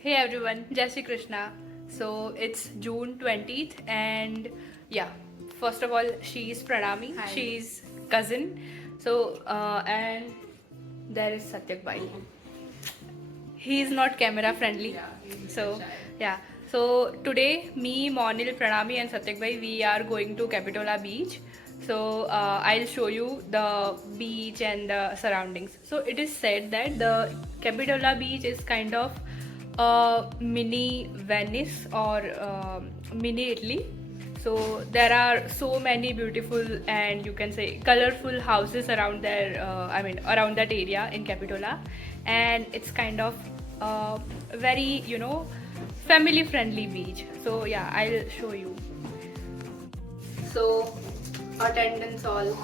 Hey everyone, Jai Shri Krishna. So it's June 20th, and yeah, first of all, she's Pranami. Hi. She's cousin. So, and there is Satyak Bhai. He is not camera friendly. Yeah, he's So, shy. yeah. So today, me, Monil, Pranami, and Satyak Bhai, we are going to Capitola Beach. So I'll show you the beach and the surroundings. So it is said that the Capitola Beach is kind of a mini Venice or mini Italy. So there are so many beautiful and you can say colorful houses around there. Around that area in Capitola, and it's kind of very family friendly beach. So yeah, I'll show you. So attendants all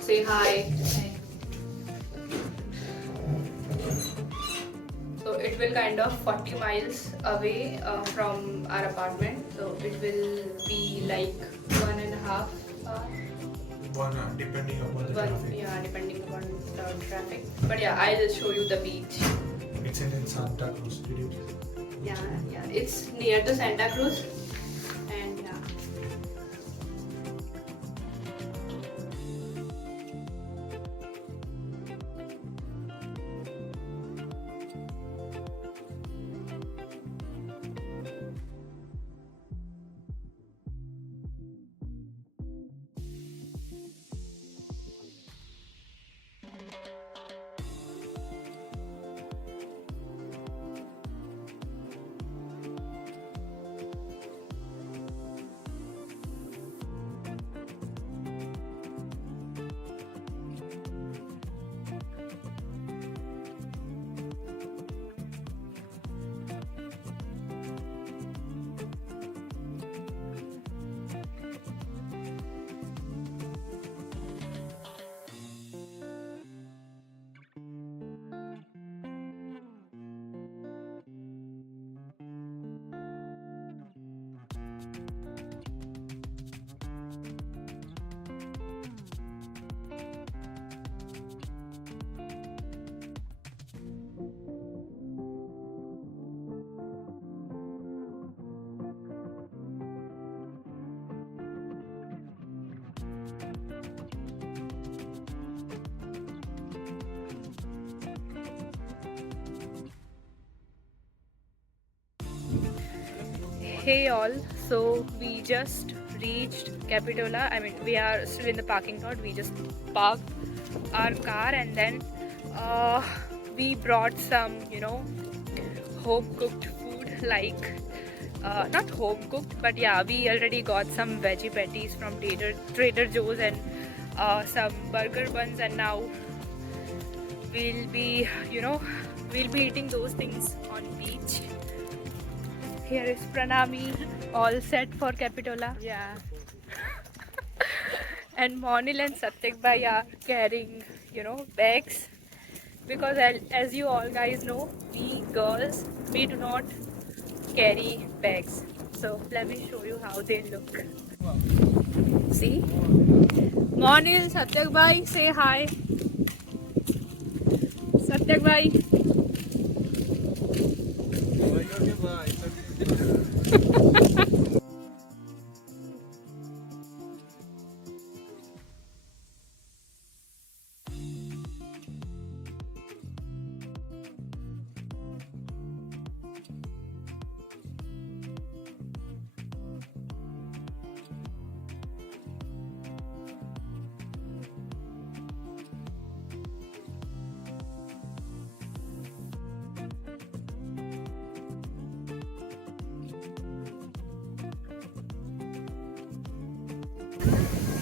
say hi. So it will kind of 40 miles away from our apartment. So it will be like 1.5 hours. Depending upon the traffic. Yeah, depending upon the traffic. But yeah, I'll show you the beach. It's in Santa Cruz. Did you? Yeah, it's near to Santa Cruz, and yeah. Hey all, so we just reached Capitola. We are still in the parking lot. We just parked our car, and then we brought some, home cooked food, like not home cooked, but yeah, we already got some veggie patties from Trader Joe's and some burger buns, and now we'll be, we'll be eating those things on beach. Here is Pranami, all set for Capitola. Yeah. And Monil and Satyak Bhai are carrying, bags. Because as you all guys know, we girls, we do not carry bags. So let me show you how they look. See? Monil, Satyak Bhai, say hi. Satyak Bhai.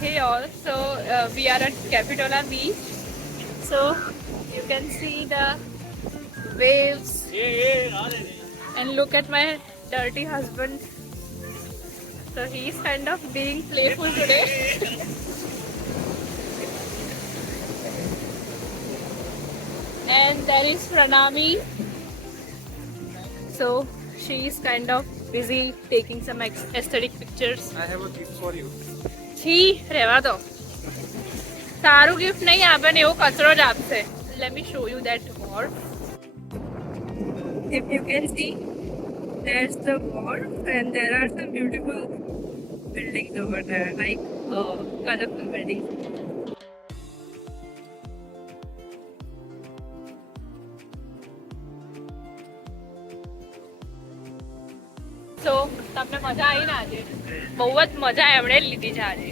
Hey all, so we are at Capitola Beach. So you can see the waves and look at my dirty husband. So he's kind of being playful today. And there is Pranami. So she is kind of busy taking some aesthetic pictures. I have a gift for you. છી રહેવા દો સારું ગિફ્ટ નહીં આપે ને એવો કચરો જ આપશે. Let me show you that more. If you can see, there's the wall, and there are some beautiful buildings over there, like colorful buildings. So તમને મજા આવી ને આજે? બહુ જ મજા એમણે લીધી છે આજે.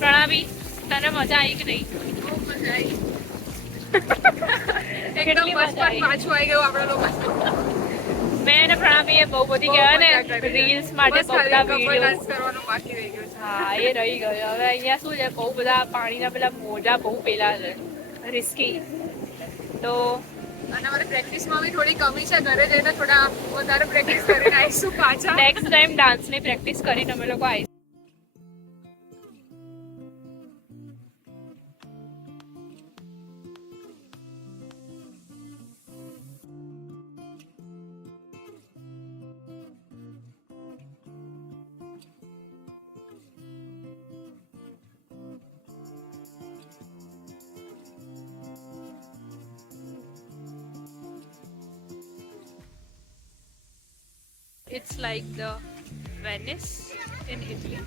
પ્રણામી, તને મજા આવી કે નહીં? બહુ મજા આવી. એકદમ મસ્ત પાછું આવી ગયું આપણા લોકો. મેં અને પ્રણામીએ બહુ બધી ગયા ને રીલ્સ માટે બહુ બધા વિડીયો કરવાનું બાકી રહી ગયું છે. હા, એ રહી ગયું. હવે અહીંયા શું છે, બહુ બધા પાણીના પેલા મોજા બહુ પેલા છે, રિસ્કી. તો અને મારે પ્રેક્ટિસમાં બી થોડી કમી છે. ઘરે જઈને થોડા વધારે પ્રેક્ટિસ કરીને આવીશું પાછા. નેક્સ્ટ ટાઈમ ડાન્સની પ્રેક્ટિસ કરીને અમે લોકો આવીશું. It's like the Venice in Italy.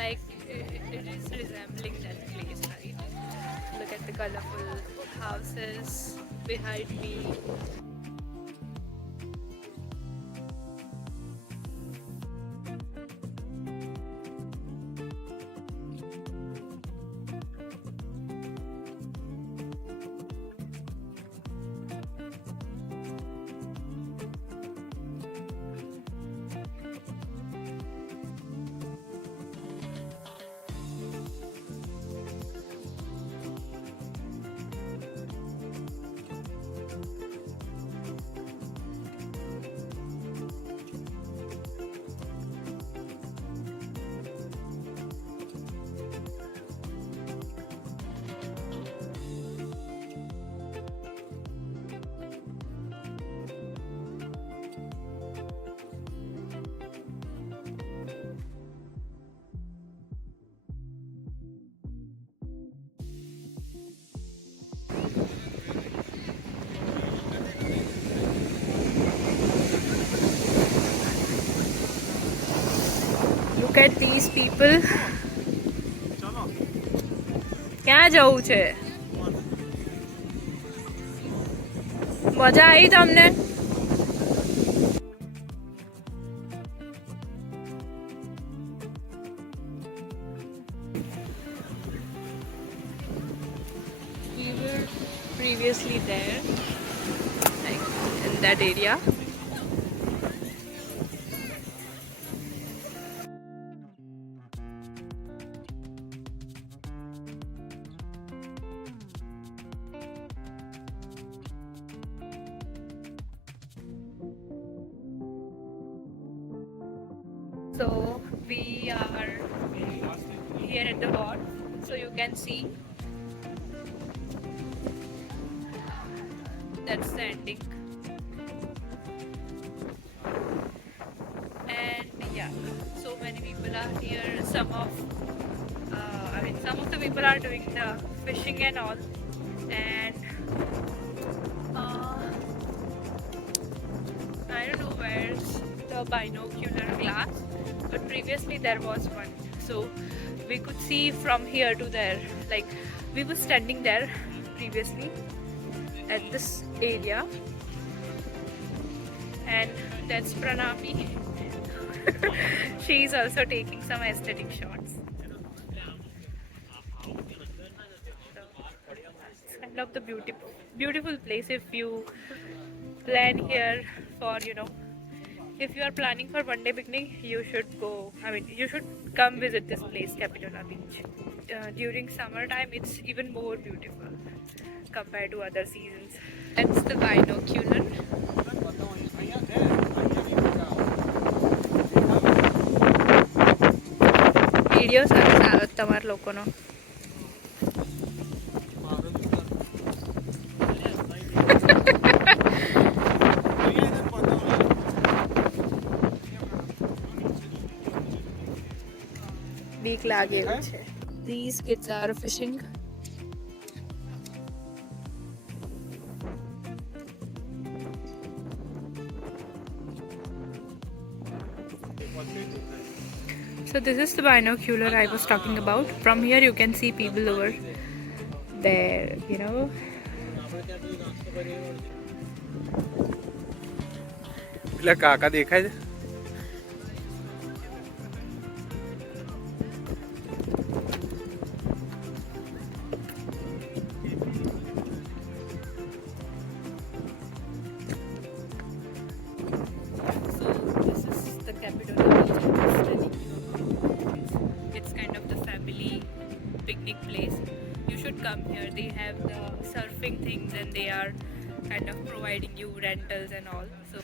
Like it is resembling that place, right? Look at the colorful houses behind me. Look at these people. ક્યાં જવું છે? મજા આવી તમને? We were previously there, like in that area. So we are here at the wharf, so you can see that's the ending. And yeah, so many people are here. Some of the people are doing the fishing and all, and I don't know where's the binocular glass, but previously there was one, so we could see from here to there. Like we were standing there previously at this area, and that's Pranami. She's also taking some aesthetic shots. It's kind of the beautiful place. If you plan here for, if you are planning for one day picnic, you should go. You should come visit this place, Capitola Beach. During summertime, it's even more beautiful compared to other seasons. That's the binocular. Video સારો તમારા લોકોનો. બીક લાગે એવું છે. These kids are fishing. So this is the binocular I was talking about. From here you can see people over there, you know. પેલા કાકા દેખાય છે? So this is the Capitola Beach I was telling you about. It's kind of the family picnic place. You should come here. They have the surfing things and they are kind of providing you rentals and all. So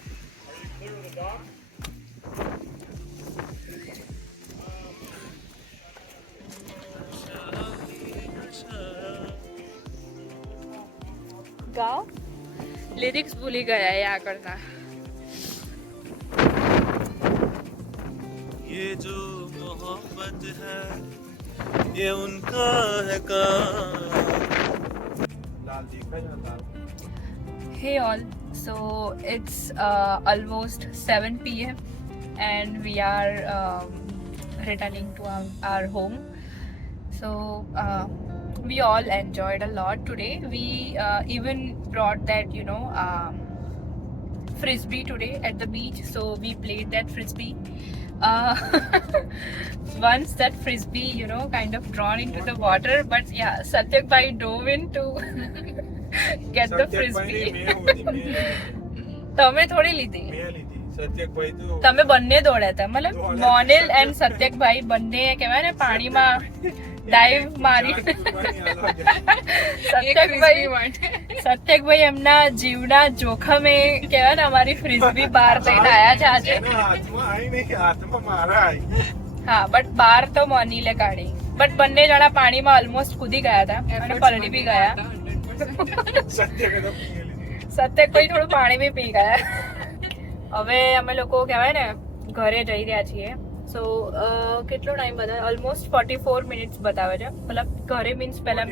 गाओ लिरिक्स भूली गया है આગળના. ये जो मोहब्बत है ये उनका है काम. લાલ દેખાય છે લાલ. Hey all, so it's almost 7 p.m. and we are returning to our home. So we all enjoyed a lot today. We even brought that, you know, frisbee today at the beach. So we played that frisbee. Once that frisbee, you know, kind of drawn into the water, but yeah, Satyak bhai dove in to get the frisbee. તમે થોડી લીધી, સત્યકભાઈ તો તમે બંને દોડ્યા હતા, મતલબ મોનિલ એન્ડ સત્યકભાઈ બંને કહેવાય ને પાણીમાં ડાઈવ મારી. સત્યકભાઈ એમના જીવના જોખમે કહેવાય ને અમારી ફ્રિસ્બી બહાર લઈને આવ્યા છે આજે. એના હાથમાં આવી નહીં, હાથમાં મારા આવી. હા, બટ બહાર તો મોનિલે કાઢી, બટ બંને જણા પાણીમાં ઓલમોસ્ટ કૂદી ગયા હતા અને પલળી બી ગયા. સત્યકભાઈ તો પી લીધી. સત્યકભાઈ થોડું પાણી બી પી ગયા. હવે અમે લોકો કહેવાય ને ઘરે જઈ રહ્યા છીએ. સો કેટલો ટાઈમ બતાવે? ઓલમોસ્ટ 44 મિનિટ્સ બતાવે છે. મતલબ ઘરે મીન્સ પહેલા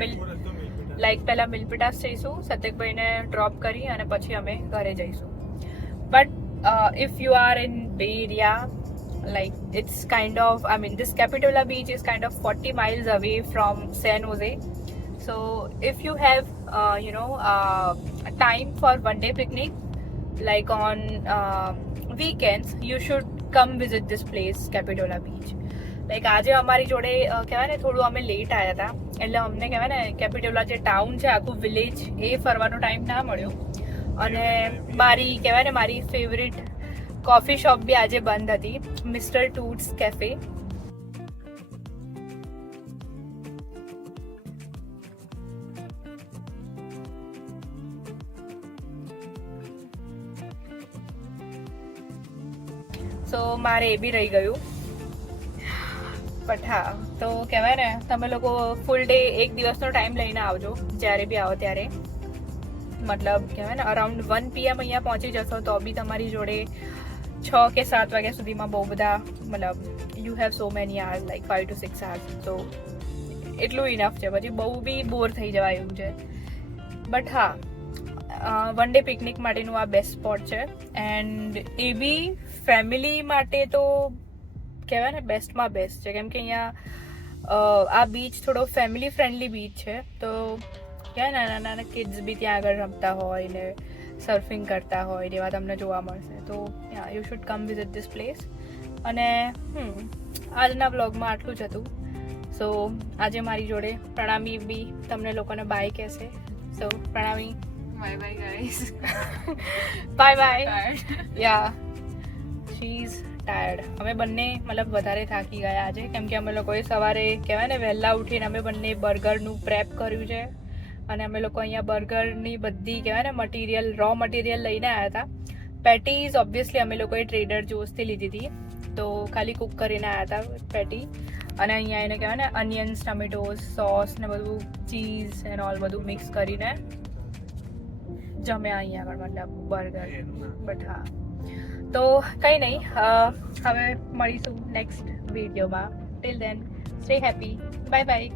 પહેલા મિલપીટાસ જઈશું, સત્યકભાઈને ડ્રોપ કરી અને પછી અમે ઘરે જઈશું. But if you are in બે area, like it's kind of, I mean, this Capitola beach is kind of 40 miles away from San Jose. So if you have you know time for one day picnic, like on weekends, you should come visit this place, Capitola Beach. Like આજે અમારી જોડે કહેવાય ને થોડું અમે લેટ આવ્યા હતા, એટલે અમને કહેવાય ને કેપિટોલા જે ટાઉન છે આખું વિલેજ એ ફરવાનો ટાઈમ ના મળ્યો. અને મારી કહેવાય ને મારી ફેવરિટ કોફી શોપ બી આજે બંધ હતી, મિસ્ટર ટૂટ્સ કેફે. સો મારે એ બી રહી ગયું. બટ હા, તો કહેવાય ને તમે લોકો ફૂલ ડે એક દિવસનો ટાઈમ લઈને આવજો જ્યારે બી આવો ત્યારે. મતલબ કહેવાય ને અરાઉન્ડ 1 PM અહીંયા પહોંચી જશો તો બી તમારી જોડે 6 કે 7 વાગ્યા સુધીમાં બહુ બધા, મતલબ you have so many hours, like 5 to 6 hours. So એટલું ઇનફ છે, પછી બહુ બી બોર થઈ જવાય એવું છે. બટ હા, વન ડે પિકનિક માટેનું આ બેસ્ટ સ્પોટ છે. એન્ડ એ બી ફેમિલી માટે તો કહેવાય ને બેસ્ટમાં બેસ્ટ છે, કેમ કે અહીંયા આ બીચ થોડો ફેમિલી ફ્રેન્ડલી બીચ છે. તો ક્યાં નાના નાના કિડ્સ બી ત્યાં આગળ રમતા હોય ને સર્ફિંગ કરતા હોય એવા તમને જોવા મળશે. તો you should come visit this place. અને આજના બ્લોગમાં આટલું જ હતું. સો આજે મારી જોડે પ્રણામી બી તમને લોકોને બાય કહેશે. સો પ્રણામી, Bye bye guys. Bye bye. Yeah, she is tired. અમે બંને મતલબ વધારે થાકી ગયા આજે, કેમ કે અમે લોકોએ સવારે કહેવાય ને વહેલા ઉઠીને અમે બંને બર્ગરનું પ્રેપ કર્યું છે. અને અમે લોકો અહીંયા બર્ગરની બધી કહેવાય ને મટીરિયલ, રો મટીરિયલ લઈને આવ્યા હતા. પેટીઝ ઓબ્વિયસલી અમે લોકોએ ટ્રેડર જોસથી લીધી હતી, તો ખાલી કુક કરીને આવ્યા હતા પેટી. અને અહીંયા એને કહેવાય ને અનિયન્સ, ટમેટોઝ, સોસ ને બધું, ચીઝ એન્ડ ઓલ બધું મિક્સ કરીને જમ્યા અહીંયા આગળ, મતલબ બર્ગર. બટ હા, તો કંઈ નહીં, હવે મળીશું નેક્સ્ટ વિડીયોમાં. Till then stay happy. Bye by.